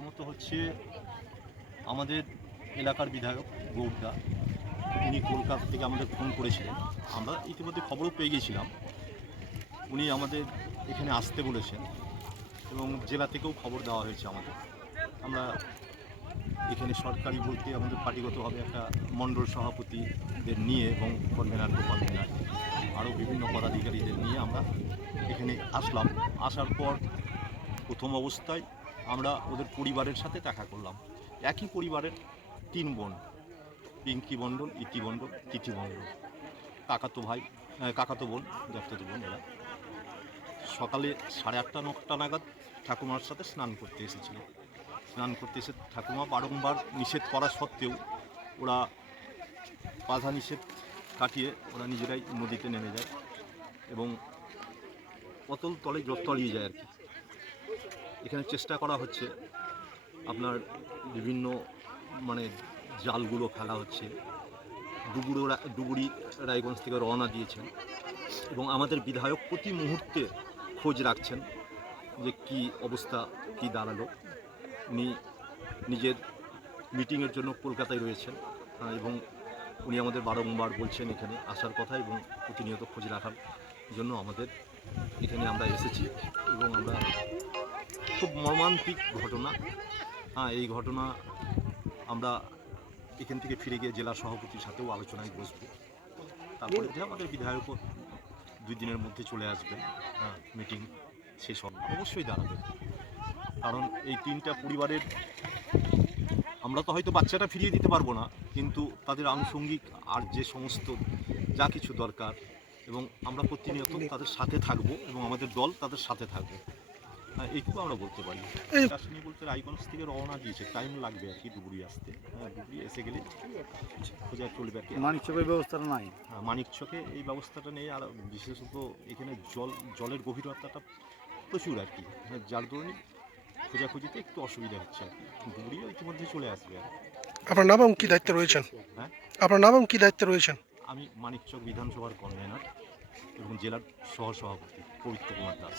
প্রথমত হচ্ছে আমাদের এলাকার বিধায়ক গৌরদা, উনি কলকাতা থেকে আমাদের ফোন করেছিলেন। আমরা ইতিমধ্যে খবরও পেয়ে গেছিলাম। উনি আমাদের এখানে আসতে বলেছেন এবং জেলা থেকেও খবর দেওয়া হয়েছে আমাদের। আমরা এখানে সরকারি বলতে আমাদের পার্টিগতভাবে একটা মণ্ডল সভাপতিদের নিয়ে এবং কনভেনার কনভেনার আরও বিভিন্ন পদাধিকারীদের নিয়ে আমরা এখানে আসলাম। আসার পর প্রথম অবস্থায় আমরা ওদের পরিবারের সাথে দেখা করলাম। একই পরিবারের 3 বোন, পিঙ্কি মণ্ডল, ইতি মণ্ডল, তিথি মণ্ডল, কাকাতো বোন, জ্যাঠাতো বোন। এরা সকালে 8:30-9টা নাগাদ ঠাকুমার সাথে স্নান করতে এসেছিল। স্নান করতে এসে ঠাকুমা বারংবার নিষেধ করা সত্ত্বেও ওরা বাধা নিষেধ কাটিয়ে ওরা নিজেরাই নদীতে নেমে যায় এবং অতল তলে তলিয়ে যায় আর কি। এখানে চেষ্টা করা হচ্ছে, আপনার বিভিন্ন জালগুলো ফেলা হচ্ছে। ডুবুরি রায়গঞ্জ থেকে রওনা দিয়েছেন এবং আমাদের বিধায়ক প্রতি মুহূর্তে খোঁজ রাখছেন যে কি অবস্থা, কি দাঁড়ালো। উনি নিজের মিটিংয়ের জন্য কলকাতায় রয়েছেন এবং উনি আমাদের বারংবার বলছেন এখানে আসার কথা এবং প্রতিনিয়ত খোঁজ রাখার জন্য আমাদের এখানে আমরা এসেছি। এবং আমরা খুব মর্মান্তিক ঘটনা, এই ঘটনা আমরা এখান থেকে ফিরে গিয়ে জেলা সভাপতির সাথেও আলোচনায় বসবো। তারপরে যে আমাদের বিধায়কও 2 দিনের মধ্যে চলে আসবেন, মিটিং শেষ হবে, অবশ্যই দাঁড়াবে। কারণ এই 3টা পরিবারের আমরা তো হয়তো বাচ্চাটা ফিরিয়ে দিতে পারবো না, কিন্তু তাদের আনুষঙ্গিক আর যে সমস্ত যা কিছু দরকার, এবং আমরা প্রতিনিয়ত তাদের সাথে থাকবো এবং আমাদের দল তাদের সাথে থাকবে। এইটুকু আমরা বলতে পারি। আসেনি বলতে রায়গঞ্জ থেকে রওনা দিয়েছে, টাইম লাগবে আর কি ডুবুরি আসতে। ডুবুরি এসে গেলে খোঁজা চলবে আর কি। মানিকচকের ব্যবস্থাটা নাই। মানিকচকে এই ব্যবস্থাটা নেই। আর বিশেষত এখানে জলের গভীরতাটা প্রচুর আর কি, যার দরুন খোঁজাখুঁজিতে একটু অসুবিধা হচ্ছে আর কি। ডুবুরিও ইতিমধ্যে চলে আসবে আর কি। আপনার নাম এবং কী দায়িত্বে রয়েছেন? হ্যাঁ, আপনার নাম এবং কী দায়িত্বে রয়েছেন? আমি মানিকচক বিধানসভার কনভেনার এবং জেলার সহসভাপতি পবিত্র কুমার দাস।